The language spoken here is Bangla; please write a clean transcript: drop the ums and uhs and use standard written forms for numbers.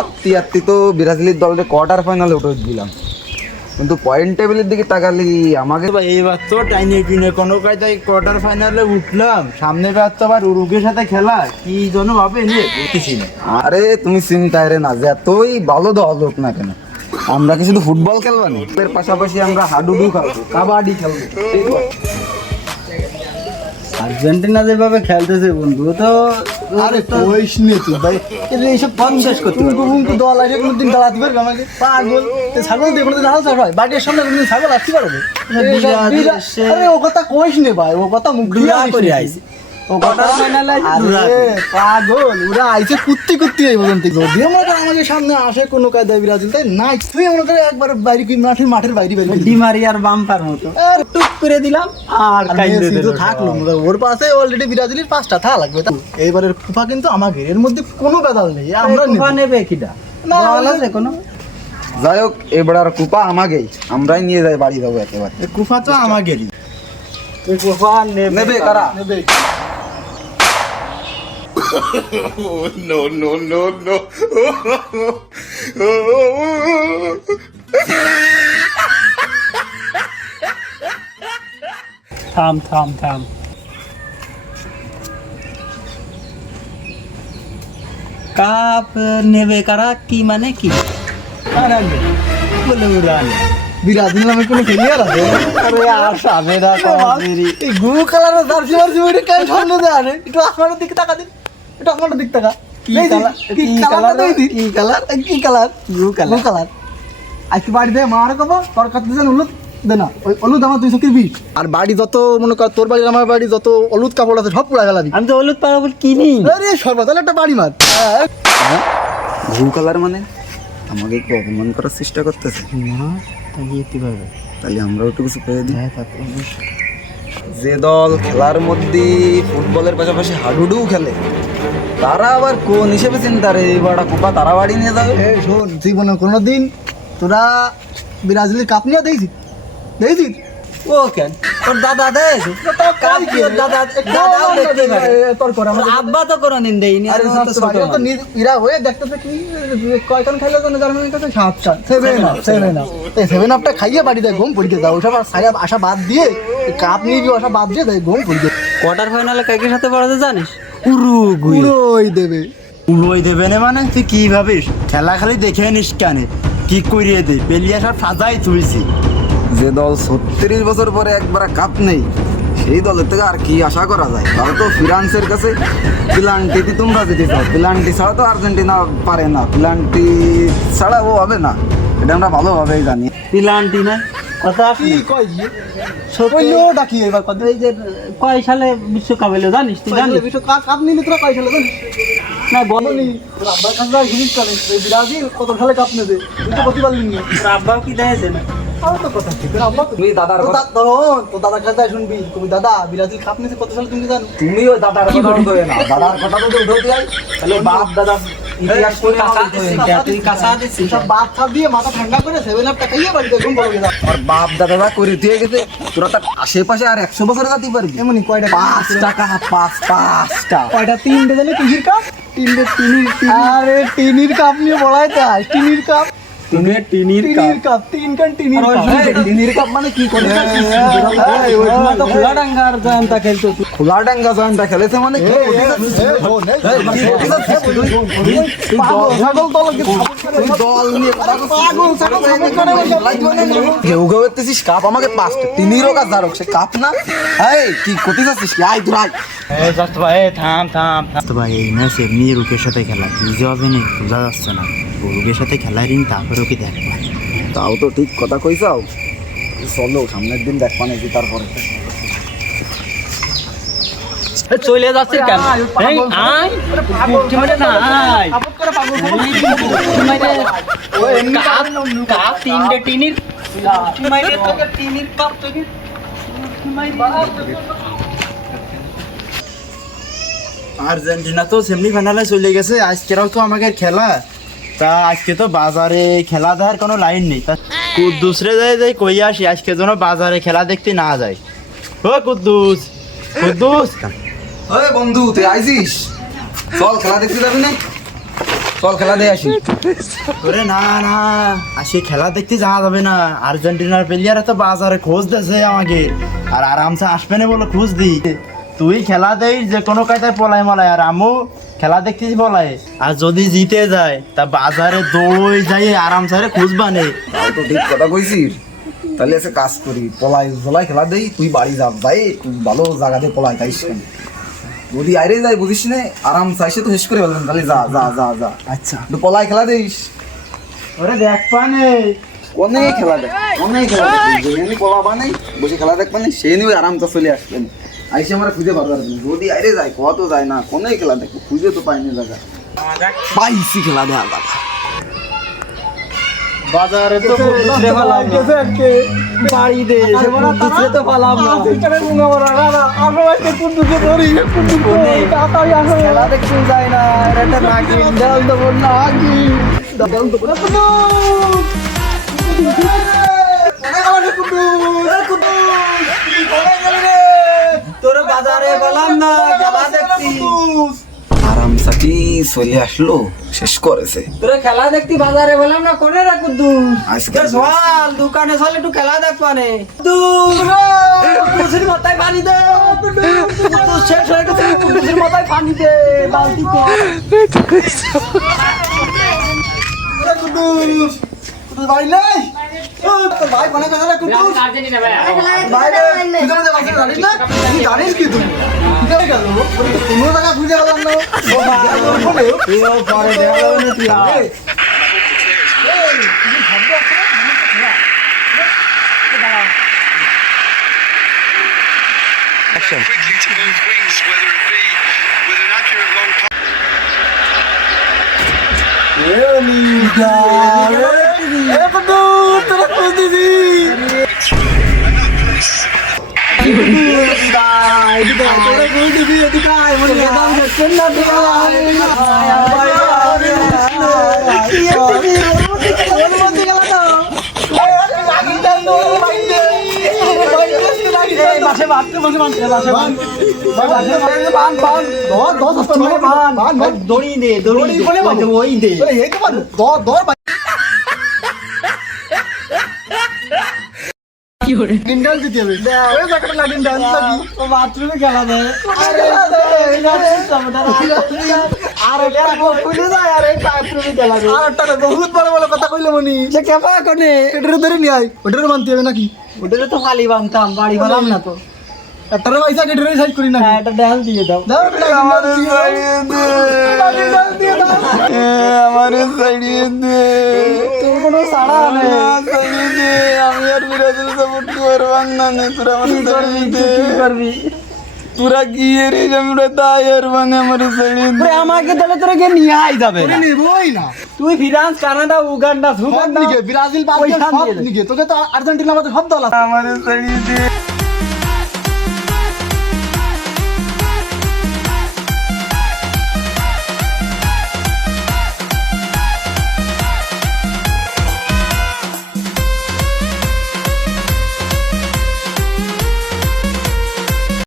আত্মি আত্মি তো ব্রাজিলের দলকে কোয়ার্টার ফাইনালে উঠে দিলাম, কিন্তু পয়েন্ট টেবিলের দিকে তাকালি আমাকে এইবার তো টাইনে কিনে কোনো কায়দায় কোয়ার্টার ফাইনালে উঠলাম, সামনে বার তো আবার উরুগুয়ের সাথে খেলা, কি জন্য ভাবে নিয়ে বুঝতেছি না। আরে তুমি চিন্তায় রে না, যে এতই ভালো দল হোক না কেন, আমরা কি শুধু ফুটবল খেলবো না, এর পাশাপাশি আমরা হাডুডু খেলবো, কাবাডি খেলবো। আর্জেন্টিনা যেভাবে খেলতেছে বন্ধু তো আরে কইস নে তুই ভাই, এইসব শেষ করতে দল আছে কোনদিন দাঁড়াতে পারবে আমাকে? পাগল, ছাগল দিয়ে কোনোদিন দাঁড়াতে পারবে? বাড়ির সামনে কোনদিন ছাগল আসতে পারবে? আরে ও কথা কইস নে ভাই, ও কথা মুখ দিয়ে করে আইছে। পাগল, ওরা আইছে কুত্তি কুত্তি এই পর্যন্ত। যদি আমাদের সামনে আসে কোনো কায়দায় ব্রাজিল, তাই নাই তুই মনে করে একবার বাইরে মাঠের বাইরে ডিমারিয়ার বাম্পার মতো টুক করে দিলাম আর থাকলো। ওর পাশে অলরেডি ব্রাজিলের 5টা থা লাগবে। এইবারের কুফা কিন্তু আমাকে, এর মধ্যে কোনো বেদাল নেই। আমরা নেবে কিটা না কোনো, যাই হোক এবার কুপা আমাকেই, আমরাই নিয়ে যাই বাড়ি যাবো একেবারে। কুফা তো আমাদেরই। নেবে কারা? নেবে no, no, no, no. থাম থাম থাম, কাপ নেবে কারা, কি মানে কি বলে উড়ান? ব্রাজিল নামে কোনো খেলিয়ার আছে? আরে আশা মেরা এই গু কালারের জার্সি মার্সি ওইটা কেন সামনে দেয় আরে? একটু আসমানের দিকে তাকা দিন, একটু আসমানের দিকে তাকা। কি কালার? কি কালার? কি কালার? কি কালার? Blue colour. কালার। আজকে বাড়িতে মার কব তোর কাছে যেন হলুদ দে না, ওই হলুদ আমার 200 কিনবি। আর বাড়ি যত মনে কর, তোর বাড়ি আমার বাড়ি যত হলুদ কাপড় আছে সব পুরা ফেলাবি। আমি তো হলুদ পাড়া কিনি। আরে সর্ব তাহলে একটা বাড়ি মার। ব্লু কালার মানে আমাকে কি অপমান করার চেষ্টা করতেছে? না তাই কিভাবে? তাহলে আমরাও একটু কিছু পেয়ে দিই। যে দল খেলার মধ্যে ফুটবলের পাশাপাশি হাডুডু খেলে, তারা আবার কোন হিসেবে চিন্তা রে এবার কুপা তারা বাড়ি নিয়ে যাবে? এই শোন, জীবনে কোনোদিন তোরা ব্রাজিলের কাপ নিয়ে দেখছিস? দেখছিস? ও কেন তোর দাদা দেয় কাপ কি দাদা দাদাও দেখতে পারে, তোর কর আমার আব্বা তো কোনোদিন দেয়নি। আরে আমার তো ছোট তো মানুষ। ইরা হয়ে দেখতেছে কি কয়খান খাইলে জানে জার্মানির কাছে 7টা 7 আপ এই 7 আপটা খাইয়ে বাড়িতে ঘুম পড়িতে যাও। ওসব সারা আশা বাদ দিয়ে কাপ নিবি, আশা বাদ দিয়ে তাই ঘুম পড়িতে কোয়ার্টার ফাইনালে কাকে সাথে পড়াতে জানিস? উরুগুয়ে। পুরোই দেবে। উড়োই দেবে না মানে তুই কি ভাবিস? খেলা খালি দেখে নিস কেন, কি করিয়ে দে পেলিয়া সব সাজাই তুলছি। যে দল 36 বছর পরে একবার কাপ নেই, সেই দলের থেকে আর কি আশা করা যায়? তারা তো ফ্রান্সের কাছে প্লান্টি, তোমরা যেতে চাও প্লান্টি ছাড়া তো আর্জেন্টিনা পারে না, প্লান্টি ছাড়া ও হবে না, এটা আমরা ভালোভাবেই জানি। পিলান্টি না কথা কি কই গিয়ে সত্যি কইলো ডাকি এবার কত এই যে কয় সালে বিশ্বকাপ এলো জানিস? তুই জানিস বিশ্ব কাপ নিলে তোরা কয় সালে জানিস? না? গণ বলি আব্বার কাছে জিনিস চলে ব্রাজিল কত সালে কাপ নেবে এটা প্রতিবার নিয়ে আব্বাও কি দেখেছে না? আর তো কথা ঠিক আব্বা তুমি দাদার তো কথা, তো দাদার কাছে শুনবি, তুমি দাদা ব্রাজিল কাপ নিতে কত সালে তুমি জানো? তুমি ওই দাদার কথা উঠবে না, দাদার কথা তো উঠতে যাই, তাহলে বাপ দাদা ইতিহাস করে তুই কাঁচা দিচ্ছিস সব বাদ থাপ দিয়ে মাথা ঠান্ডা করে 7 আপটা খাইয়ে বাড়িতে ঘুম পড়ে যা। আর বাপ দাদারা করে দিয়ে গেছে, তোরা তার আশেপাশে আর 100 বছর যেতে পারবি? এমনি কয়টা 5 টাকা 5টা কয়টা 3টে জানি টিনির কাপ, 3টে আরে টিনির কাপ নিয়ে বড়াই তাই টিনির কাপ, টিনের টিনির কাপ 3 টিনির কাপ। টিনির কাপ মানে কি করে? ওই সময় তো খোলা ডাঙ্গার জয়ন্তা খেলতো। খোলা ডাঙ্গা জয়নটা খেলেছে মানে কি? দল নিয়ে ঘেউ ঘেউ করতেছিস, কাপ আমাকে 5টা, টিনিরও কাজ দাঁড়ক, সে কাপ না। এই কি করতে যাচ্ছিস কি? আয় তোর আয়। ভাই এই ম্যাচ এমনি রুকের সাথে খেলা, বুঝতে হবে না, বোঝা যাচ্ছে না রুকের সাথে খেলার রিং, তারপরে ওকে দেখবা। তাও তো ঠিক কথা কইছাও, চলো সামনের দিন দেখবা নাকি তারপরে। চলে যাচ্ছে কেন? আর্জেন্টিনা তো সেমিফাইনালে চলে গেছে, আজকেরাও তো আমাদের খেলা। তা আজকে তো বাজারে খেলা দেখার কোনো লাইন নেই, তা কুদ্দুসরে যাই কই আসি আজকে যেন বাজারে খেলা দেখতে না যায়। ও কুদ্দুস, কুদ্দুস ওই বন্ধু তুই আইছিস, চল খেলা দেখতে যাবি না? চল খেলা দিয়ে আসি। ওরে না না, আজকে খেলা দেখতে যাওয়া যাবে না। আর্জেন্টিনার প্লেয়ার তো বাজারে খোঁজ দিয়েছে আমাকে, আর আরামসে আসবে না বলে খোঁজ দি। তুই খেলা দেই যে কোনো কায়দায় পলাই মলাই, আর আমু খেলা দেখতেছি পলাই। আর যদি জিতে যায় তা বাজারে দৌড়ই যাই আরামসে খোঁজ বানে। তাও তো ঠিক কথা কইছিস। তাহলে এসে কাজ করি, পলাই খেলা দেই, তুই বাড়ি যা ভাই, তুই ভালো জায়গাতে পলাই তাইস কেন। যদি আইরে যাই বুঝিস না, আরাম চাইছে তো শেষ করে ফেলবেন। তাহলে যা যা যা যা, আচ্ছা একটু পলাই খেলা দিস। ওরে দেখ পানে অনেক খেলা দেখ, অনেক খেলা দেখ, যেখানে পলা বানাই বসে খেলা দেখ মানে সে নিয়ে আরামটা চলে আসবেন। আইসে আমরা খুঁজে পারবেন, যদি আইরে যায় কত যায় না, কোনে খেলা দেখ খুঁজে তো পাইনি জায়গা। পাইছি খেলা দেখা কথা। বাজারে তো বাড়ি দে তো পালাম না। খেলা দেখতে যায় না, এটা নাকি দেওয়াল দেবো নাকি দেওয়াল দেবো তোর বাজারে বললাম না খেলা দেখছি। আরাম সাথী চলে আসলো, শেষ করেছে। তোর খেলা দেখতি বাজারে বললাম না কোনে রে কুদ্দুস। আজকে সোয়াল দোকানে চলে একটু খেলা দেখবানে। কুদ্দুসের মাথায় পানি দে, কুদ্দুস শেষ হয়ে গেছে, কুদ্দুসের মাথায় পানি দে বালতি কর। কুদ্দুস কুদ্দুস ভাই নাই, তোর ভাই কোনে গেছে রে কুদ্দুস? ভাই রে তুই তো বাজারে জানিস না, তুই জানিস কি তুই কোথায় গেল? ওরে তো কোনো জায়গা খুঁজে পেলাম না। ও ভাই বলে এও পরে দেখালো না তুই আয়। quickly to move wings, whether it be with an accurate long pass. দড়ি দে দড়ি ওই দে বাথরুমে খেলা দেয় বহুত বড় বড় কথা কইলো মনি সে কেপা কোনে এটারে ধরে নিয়ে আয় ওটারে মানতে হবে নাকি ওটারে তো খালি বানতাম বাড়ি বানাম না তো এটারে পয়সা কেটে সাইড করি না এটা ডাল দিয়ে দাও আমার সাইডিয়ে দে, তোর কোনো সাড়া নেই আমি আর বিরাজের সাপোর্ট করবাম না, তোরা আমার সাইডিয়ে দে। কি করবি তোরা কি রে আমরা দায়ের মানে আমার সাইডিয়ে দে। আমাকে তাহলে তোরা গিয়ে নিয়ে আই যাবে নেবই না তুই ফ্রান্স কানাডা উগান্ডা ব্রাজিল সব নিকে, তোকে তো আর্জেন্টিনা আমাদের সব দল আছে। আমার সাইডিয়ে দে।